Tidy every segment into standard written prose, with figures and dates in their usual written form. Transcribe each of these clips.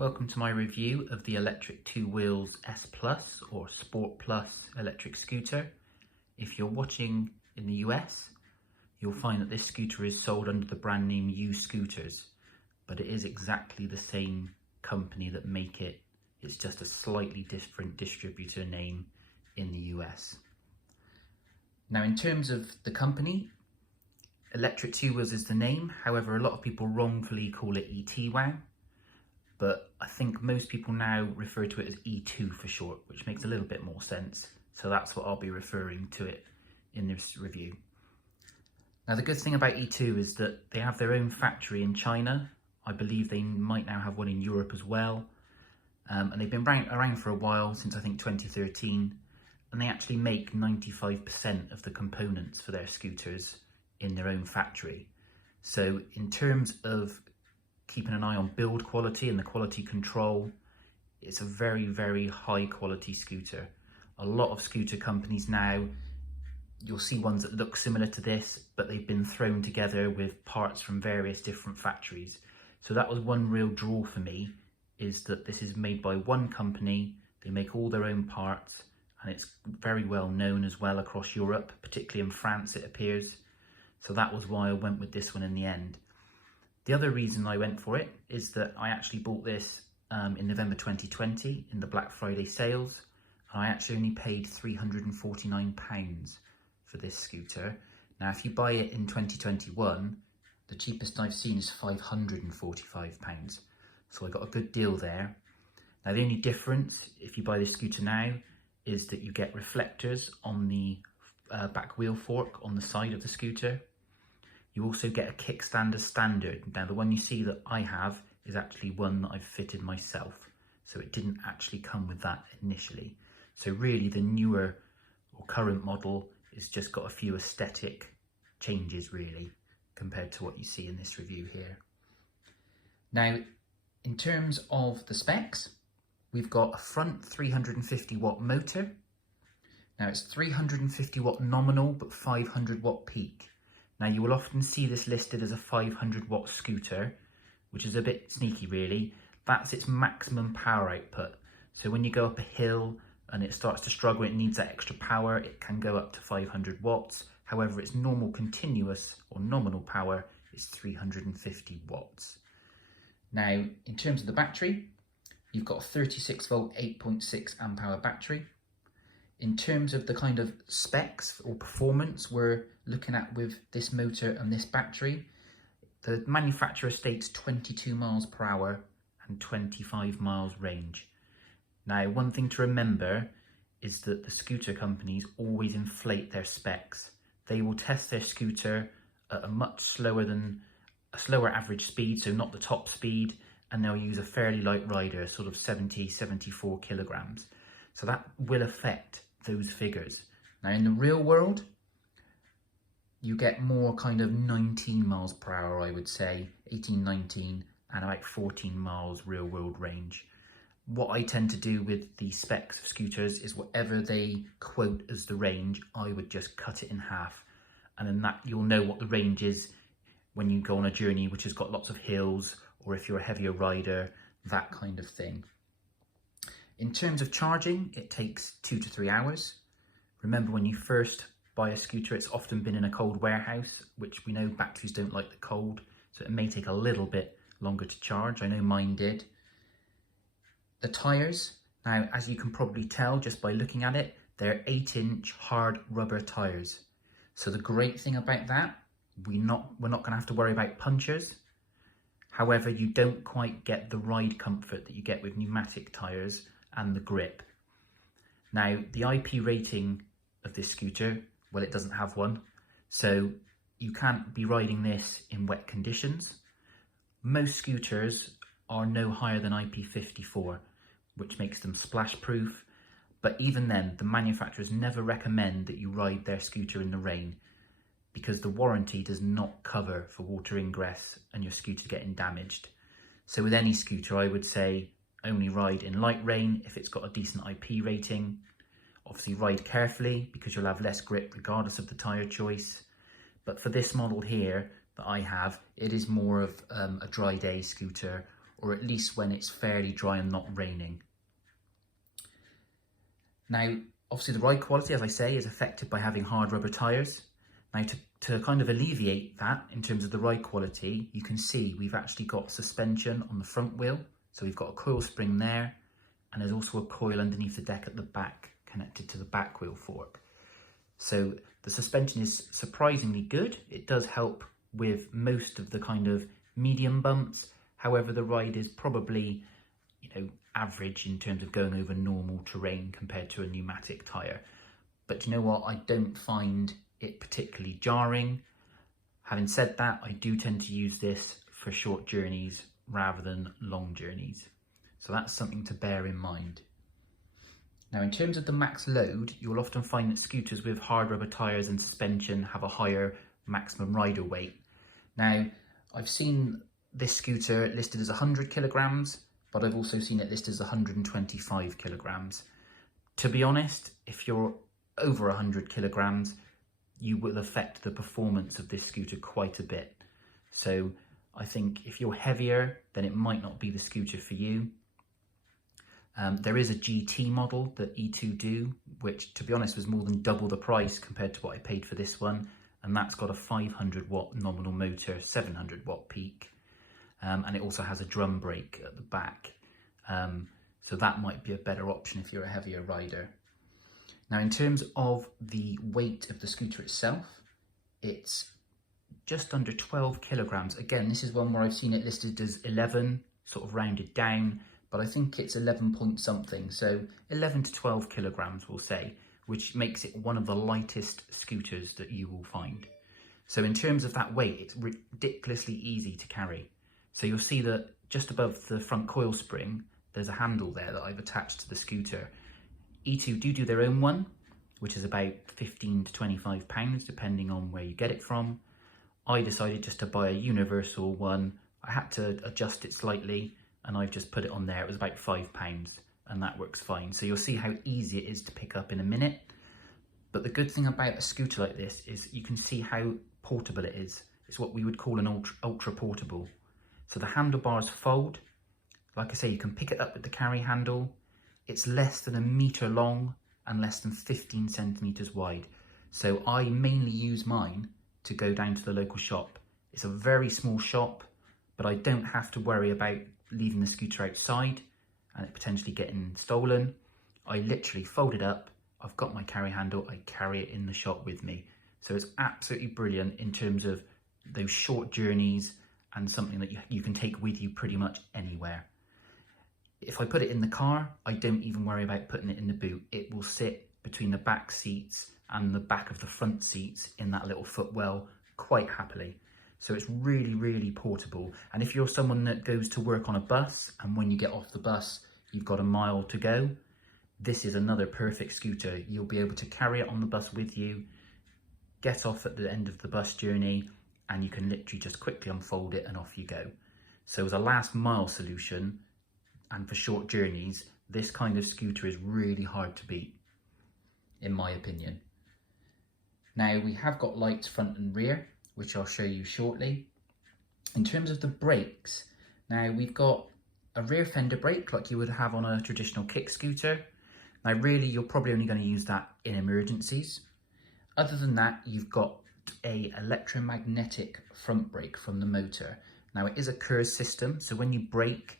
Welcome to my review of the electric two wheels S Plus or Sport Plus electric scooter. If you're watching in the US, you'll find that this scooter is sold under the brand name Uscooters, but it is exactly the same company that make it. It's just a slightly different distributor name in the US. Now, in terms of the company, Electric Two Wheels is the name. However, a lot of people wrongfully call it Etwow, but I think most people now refer to it as E2 for short, which makes a little bit more sense. So that's what I'll be referring to it in this review. Now, the good thing about E2 is that they have their own factory in China. I believe they might now have one in Europe as well. And they've been around for a while, since I think 2013. And they actually make 95% of the components for their scooters in their own factory. So in terms of keeping an eye on build quality and the quality control, it's a very, very high quality scooter. A lot of scooter companies now, you'll see ones that look similar to this, but they've been thrown together with parts from various different factories. So that was one real draw for me, is that this is made by one company. They make all their own parts, and it's very well known as well across Europe, particularly in France it appears. So that was why I went with this one in the end. The other reason I went for it is that I actually bought this in November 2020 in the Black Friday sales. And I actually only paid £349 for this scooter. Now, if you buy it in 2021, the cheapest I've seen is £545. So I got a good deal there. Now, the only difference if you buy this scooter now is that you get reflectors on the back wheel fork on the side of the scooter. You also get a kickstand as standard. Now, the one you see that I have is actually one that I've fitted myself. So it didn't actually come with that initially. So really the newer or current model is just got a few aesthetic changes really, compared to what you see in this review here. Now, in terms of the specs, we've got a front 350 watt motor. Now it's 350 watt nominal, but 500 watt peak. Now, you will often see this listed as a 500 watt scooter, which is a bit sneaky really. That's its maximum power output. So when you go up a hill and it starts to struggle, it needs that extra power, it can go up to 500 watts. However, its normal continuous or nominal power is 350 watts. Now, in terms of the battery, you've got a 36 volt, 8.6 amp hour battery. In terms of the kind of specs or performance we're looking at with this motor and this battery, the manufacturer states 22 miles per hour and 25 miles range. Now, one thing to remember is that the scooter companies always inflate their specs. They will test their scooter at a much slower average speed, so not the top speed, and they'll use a fairly light rider, sort of 74 kilograms. So that will affect those figures. Now, in the real world, you get more kind of 19 miles per hour, I would say, 18, 19, and about 14 miles real world range. What I tend to do with the specs of scooters is whatever they quote as the range, I would just cut it in half. And then that you'll know what the range is when you go on a journey which has got lots of hills, or if you're a heavier rider, that kind of thing. In terms of charging, it takes 2 to 3 hours. Remember, when you first buy a scooter, it's often been in a cold warehouse, which we know batteries don't like the cold, so it may take a little bit longer to charge. I know mine did. The tyres, now, as you can probably tell just by looking at it, they're 8-inch hard rubber tyres. So the great thing about that, we're not going to have to worry about punctures. However, you don't quite get the ride comfort that you get with pneumatic tyres and the grip. Now, the IP rating of this scooter, well, it doesn't have one, so you can't be riding this in wet conditions. Most scooters are no higher than IP54, which makes them splash proof, but even then, the manufacturers never recommend that you ride their scooter in the rain, because the warranty does not cover for water ingress and your scooter getting damaged. So with any scooter, I would say only ride in light rain if it's got a decent IP rating. Obviously ride carefully because you'll have less grip regardless of the tyre choice. But for this model here that I have, it is more of a dry day scooter or at least when it's fairly dry and not raining. Now, obviously the ride quality, as I say, is affected by having hard rubber tyres. Now, to kind of alleviate that in terms of the ride quality, you can see we've actually got suspension on the front wheel. So we've got a coil spring there, and there's also a coil underneath the deck at the back connected to the back wheel fork. So the suspension is surprisingly good. It does help with most of the kind of medium bumps. However, the ride is probably, average in terms of going over normal terrain compared to a pneumatic tyre. But you know what? I don't find it particularly jarring. Having said that, I do tend to use this for short journeys rather than long journeys. So that's something to bear in mind. Now, in terms of the max load, you'll often find that scooters with hard rubber tyres and suspension have a higher maximum rider weight. Now, I've seen this scooter listed as 100 kilograms, but I've also seen it listed as 125 kilograms. To be honest, if you're over 100 kilograms, you will affect the performance of this scooter quite a bit. So I think if you're heavier, then it might not be the scooter for you. There is a GT model that Etwow do, which to be honest was more than double the price compared to what I paid for this one. And that's got a 500 watt nominal motor, 700 watt peak. And it also has a drum brake at the back. So that might be a better option if you're a heavier rider. Now, in terms of the weight of the scooter itself, it's just under 12 kilograms. Again, this is one where I've seen it listed as 11, sort of rounded down, but I think it's 11 point something. So 11 to 12 kilograms, we'll say, which makes it one of the lightest scooters that you will find. So in terms of that weight, it's ridiculously easy to carry. So you'll see that just above the front coil spring, there's a handle there that I've attached to the scooter. Etwow do their own one, which is about 15 to 25 pounds, depending on where you get it from. I decided just to buy a universal one. I had to adjust it slightly, and I've just put it on there. It was about £5, and that works fine. So you'll see how easy it is to pick up in a minute. But the good thing about a scooter like this is you can see how portable it is. It's what we would call an ultra portable. So the handlebars fold. Like I say, you can pick it up with the carry handle. It's less than 1 metre long and less than 15 centimetres wide. So I mainly use mine to go down to the local shop. It's a very small shop, but I don't have to worry about leaving the scooter outside and it potentially getting stolen. I literally fold it up, I've got my carry handle, I carry it in the shop with me. So it's absolutely brilliant in terms of those short journeys and something that you can take with you pretty much anywhere. If I put it in the car, I don't even worry about putting it in the boot. It will sit between the back seats and the back of the front seats in that little footwell quite happily. So it's really, really portable. And if you're someone that goes to work on a bus and when you get off the bus, you've got a mile to go, this is another perfect scooter. You'll be able to carry it on the bus with you, get off at the end of the bus journey, and you can literally just quickly unfold it and off you go. So as a last mile solution, and for short journeys, this kind of scooter is really hard to beat, in my opinion. Now, we have got lights front and rear, which I'll show you shortly. In terms of the brakes, now we've got a rear fender brake like you would have on a traditional kick scooter. Now, really, you're probably only going to use that in emergencies. Other than that, you've got a electromagnetic front brake from the motor. Now, it is a KERS system, so when you brake,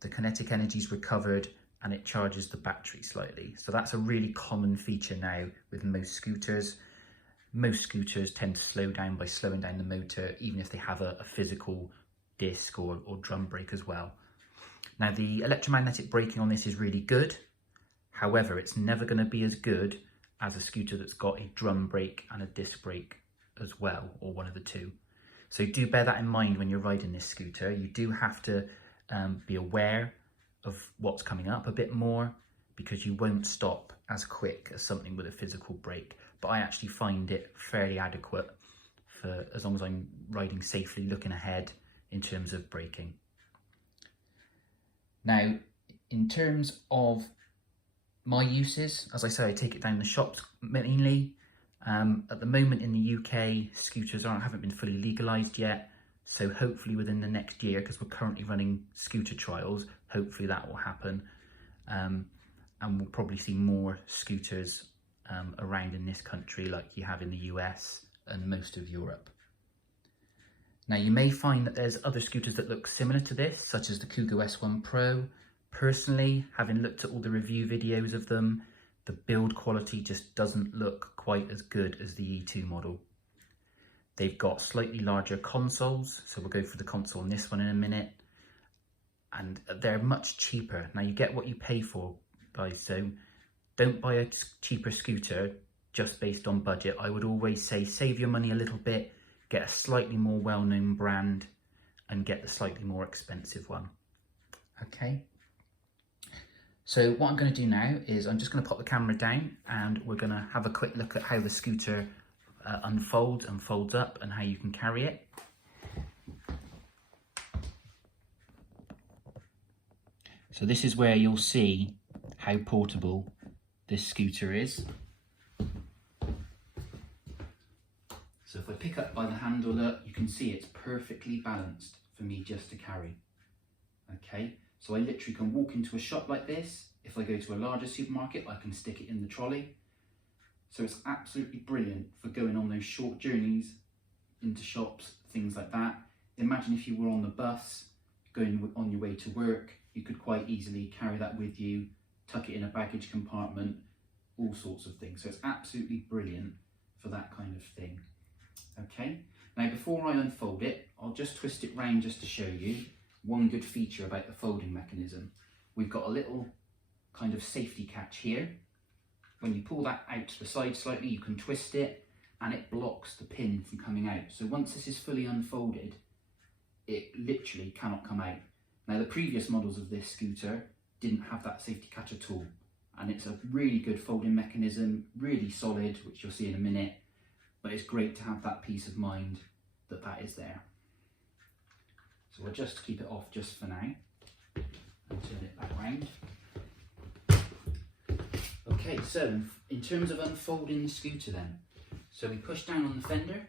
the kinetic energy is recovered and it charges the battery slightly. So that's a really common feature now with most scooters. Most scooters tend to slow down by slowing down the motor, even if they have a physical disc or drum brake as well. Now, the electromagnetic braking on this is really good. However, it's never going to be as good as a scooter that's got a drum brake and a disc brake as well, or one of the two. So do bear that in mind when you're riding this scooter. You do have to be aware of what's coming up a bit more, because you won't stop as quick as something with a physical brake. But I actually find it fairly adequate for as long as I'm riding safely, looking ahead in terms of braking. Now, in terms of my uses, as I say, I take it down the shops mainly. At the moment in the UK, scooters haven't been fully legalised yet. So hopefully within the next year, because we're currently running scooter trials, hopefully that will happen. And we'll probably see more scooters around in this country like you have in the US and most of Europe. Now you may find that there's other scooters that look similar to this, such as the Uscooters S1 Pro. Personally, having looked at all the review videos of them, the build quality just doesn't look quite as good as the E2 model. They've got slightly larger consoles, so we'll go for the console on this one in a minute. And they're much cheaper. Now you get what you pay for, guys, so don't buy a cheaper scooter just based on budget. I would always say save your money a little bit, get a slightly more well-known brand and get the slightly more expensive one. Okay. So what I'm going to do now is I'm just going to pop the camera down and we're going to have a quick look at how the scooter unfolds and folds up and how you can carry it. So this is where you'll see how portable this scooter is. So if I pick up by the handle, look, you can see it's perfectly balanced for me just to carry. Okay, so I literally can walk into a shop like this. If I go to a larger supermarket, I can stick it in the trolley. So it's absolutely brilliant for going on those short journeys into shops, things like that. Imagine if you were on the bus, going on your way to work, you could quite easily carry that with you, tuck it in a baggage compartment, all sorts of things. So it's absolutely brilliant for that kind of thing. Okay, now before I unfold it, I'll just twist it round just to show you one good feature about the folding mechanism. We've got a little kind of safety catch here. When you pull that out to the side slightly, you can twist it and it blocks the pin from coming out. So once this is fully unfolded, it literally cannot come out. Now the previous models of this scooter didn't have that safety catch at all. And it's a really good folding mechanism, really solid, which you'll see in a minute. But it's great to have that peace of mind that that is there. So we'll just keep it off just for now and turn it back round. Okay, so in terms of unfolding the scooter then, so we push down on the fender,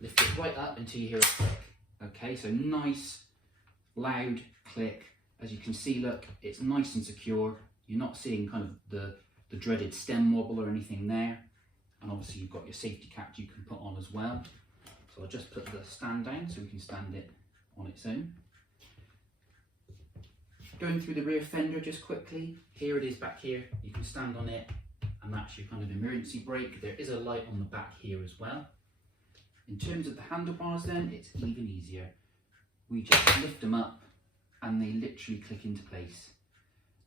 lift it right up until you hear a click. Okay, so nice, loud click. As you can see, look, it's nice and secure. You're not seeing kind of the dreaded stem wobble or anything there. And obviously you've got your safety catch you can put on as well. So I'll just put the stand down so we can stand it on its own. Going through the rear fender just quickly, here it is back here, you can stand on it and that's your kind of emergency brake. There is a light on the back here as well. In terms of the handlebars then, it's even easier. We just lift them up and they literally click into place.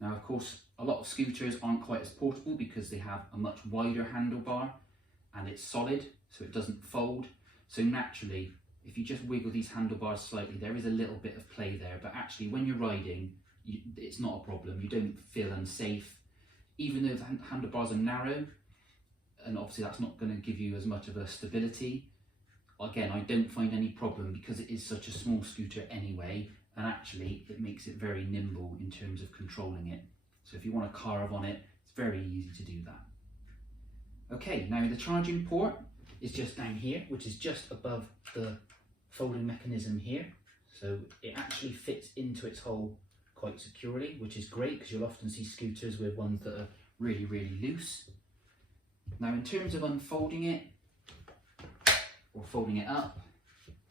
Now of course, a lot of scooters aren't quite as portable because they have a much wider handlebar and it's solid, so it doesn't fold. So naturally, if you just wiggle these handlebars slightly, there is a little bit of play there, but actually when you're riding, it's not a problem. You don't feel unsafe. Even though the handlebars are narrow, and obviously that's not going to give you as much of a stability, again, I don't find any problem because it is such a small scooter anyway, and actually it makes it very nimble in terms of controlling it. So if you want to carve on it, it's very easy to do that. Okay, now the charging port is just down here, which is just above the folding mechanism here. So it actually fits into its hole quite securely, which is great because you'll often see scooters with ones that are really, really loose. Now in terms of unfolding it or folding it up,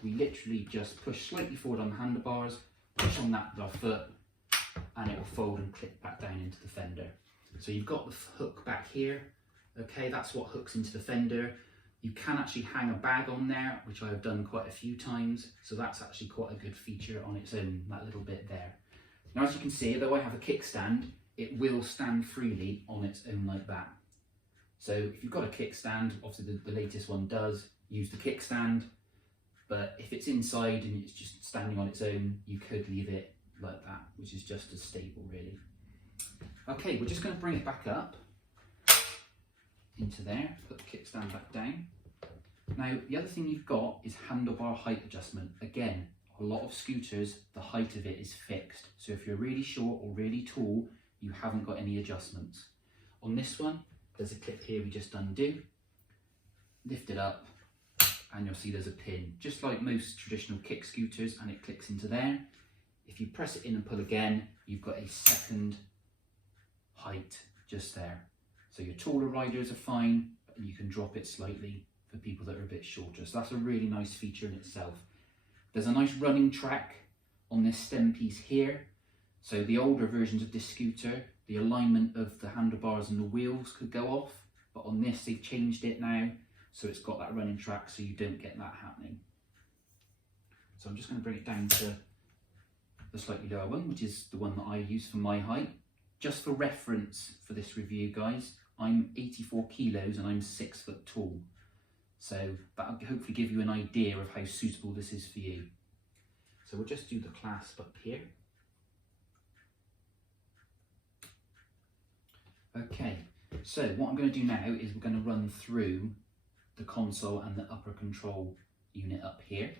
we literally just push slightly forward on the handlebars, push on that with our foot, and it will fold and clip back down into the fender. So you've got the hook back here. Okay, that's what hooks into the fender. You can actually hang a bag on there, which I've done quite a few times. So that's actually quite a good feature on its own, that little bit there. Now, as you can see, though I have a kickstand, it will stand freely on its own like that. So if you've got a kickstand, obviously the latest one does use the kickstand, but if it's inside and it's just standing on its own, you could leave it like that, which is just as stable really. Okay, we're just going to bring it back up into there, put the kickstand back down. Now, the other thing you've got is handlebar height adjustment. Again, a lot of scooters, the height of it is fixed. So if you're really short or really tall, you haven't got any adjustments. On this one, there's a clip here we just undo, lift it up, and you'll see there's a pin, just like most traditional kick scooters, and it clicks into there. If you press it in and pull again, you've got a second height just there. So your taller riders are fine, and you can drop it slightly for people that are a bit shorter. So that's a really nice feature in itself. There's a nice running track on this stem piece here. So the older versions of this scooter, the alignment of the handlebars and the wheels could go off, but on this they've changed it now, so it's got that running track so you don't get that happening. So I'm just going to bring it down to the slightly lower one, which is the one that I use for my height. Just for reference for this review, guys, I'm 84 kilos and I'm 6 foot tall. So that'll hopefully give you an idea of how suitable this is for you. So we'll just do the clasp up here. Okay, so what I'm going to do now is we're going to run through the console and the upper control unit up here.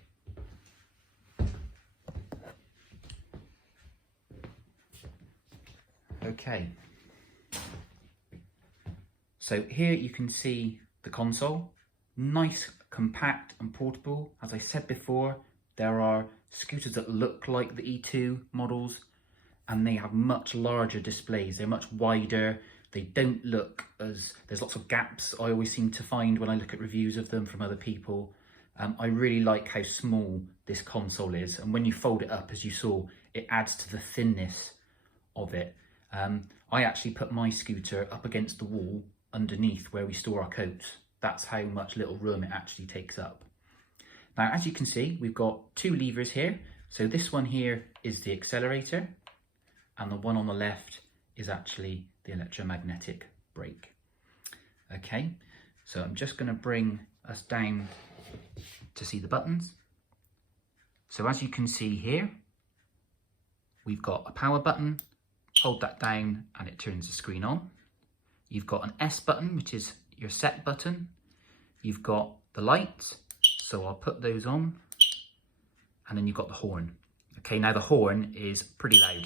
Okay, so here you can see the console, nice, compact and portable. As I said before, there are scooters that look like the E2 models and they have much larger displays. They're much wider. They don't look as, there's lots of gaps I always seem to find when I look at reviews of them from other people. I really like how small this console is, and when you fold it up, as you saw, it adds to the thinness of it. I actually put my scooter up against the wall underneath where we store our coats. That's how much little room it actually takes up. Now, as you can see, we've got 2 levers here. So this one here is the accelerator, and the one on the left is actually the electromagnetic brake. Okay, so I'm just going to bring us down to see the buttons. So as you can see here, we've got a power button. Hold that down and it turns the screen on. You've got an S button, which is your set button. You've got the lights, so I'll put those on. And then you've got the horn. Okay, now the horn is pretty loud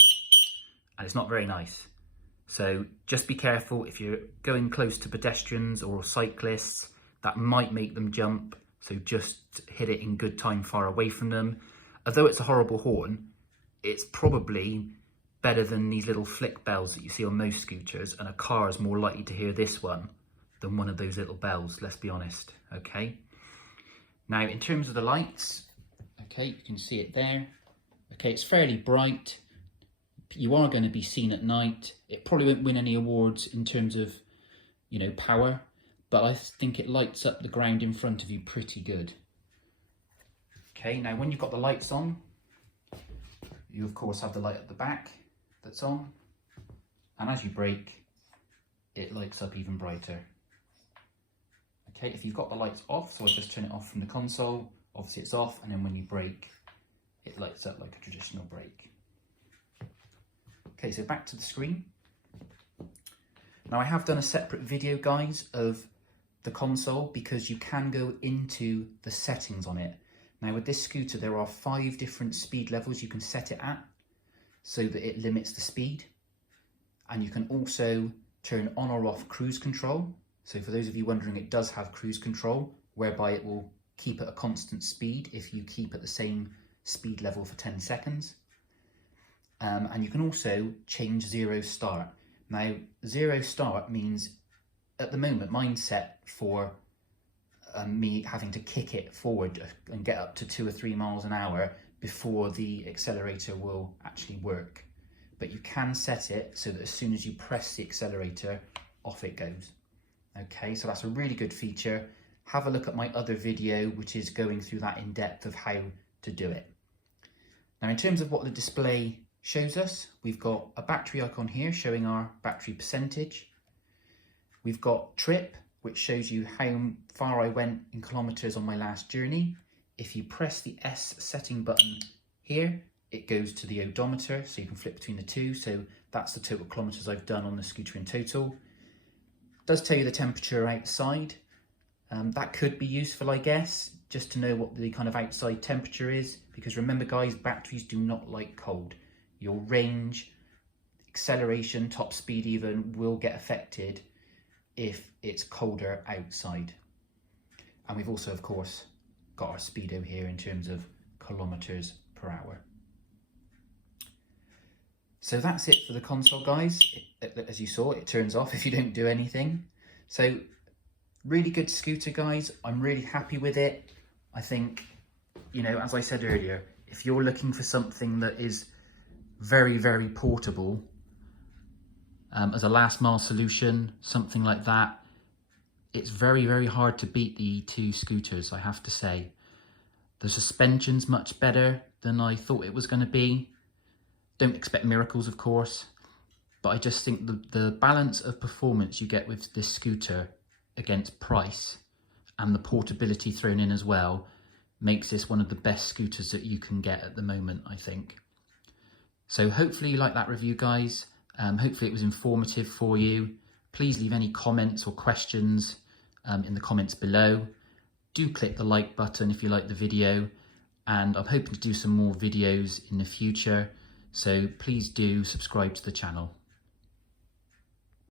and it's not very nice. So just be careful if you're going close to pedestrians or cyclists, that might make them jump. So just hit it in good time far away from them. Although it's a horrible horn, it's probably better than these little flick bells that you see on most scooters, and a car is more likely to hear this one than one of those little bells, let's be honest, okay? Now, in terms of the lights, okay, you can see it there. Okay, it's fairly bright. You are going to be seen at night. It probably won't win any awards in terms of, you know, power, but I think it lights up the ground in front of you pretty good. Okay, now when you've got the lights on, you of course have the light at the back that's on, and as you brake, it lights up even brighter. Okay, if you've got the lights off, so I just turn it off from the console, obviously it's off, and then when you brake, it lights up like a traditional brake. Okay, so back to the screen. Now I have done a separate video, guys, of the console because you can go into the settings on it. Now with this scooter, there are 5 different speed levels you can set it at so that it limits the speed. And you can also turn on or off cruise control. So for those of you wondering, it does have cruise control, whereby it will keep at a constant speed if you keep at the same speed level for 10 seconds. And you can also change zero start. Now, zero start means, at the moment, mine's set for me having to kick it forward and get up to 2 or 3 miles an hour before the accelerator will actually work. But you can set it so that as soon as you press the accelerator, off it goes. Okay, so that's a really good feature. Have a look at my other video, which is going through that in depth of how to do it. Now, in terms of what the display shows us, we've got a battery icon here showing our battery percentage. We've got trip, which shows you how far I went in kilometers on my last journey. If you press the S setting button here, it goes to the odometer, so you can flip between the two. So that's the total kilometers I've done on the scooter in total. It does tell you the temperature outside. That could be useful, I guess, just to know what the kind of outside temperature is, because remember, guys, batteries do not like cold. Your range, acceleration, top speed even, will get affected if it's colder outside. And we've also, of course, got our speedo here in terms of kilometers per hour. So that's it for the console, guys. As you saw, it turns off if you don't do anything. So really good scooter, guys. I'm really happy with it. I think, you know, as I said earlier, if you're looking for something that is very, very portable, as a last mile solution, something like that, it's very, very hard to beat the E2 scooters, I have to say. The suspension's much better than I thought it was going to be. Don't expect miracles, of course, but I just think the balance of performance you get with this scooter against price and the portability thrown in as well makes this one of the best scooters that you can get at the moment, I think. So hopefully you like that review, guys. Hopefully it was informative for you. Please leave any comments or questions in the comments below. Do click the like button if you like the video, and I'm hoping to do some more videos in the future, so please do subscribe to the channel.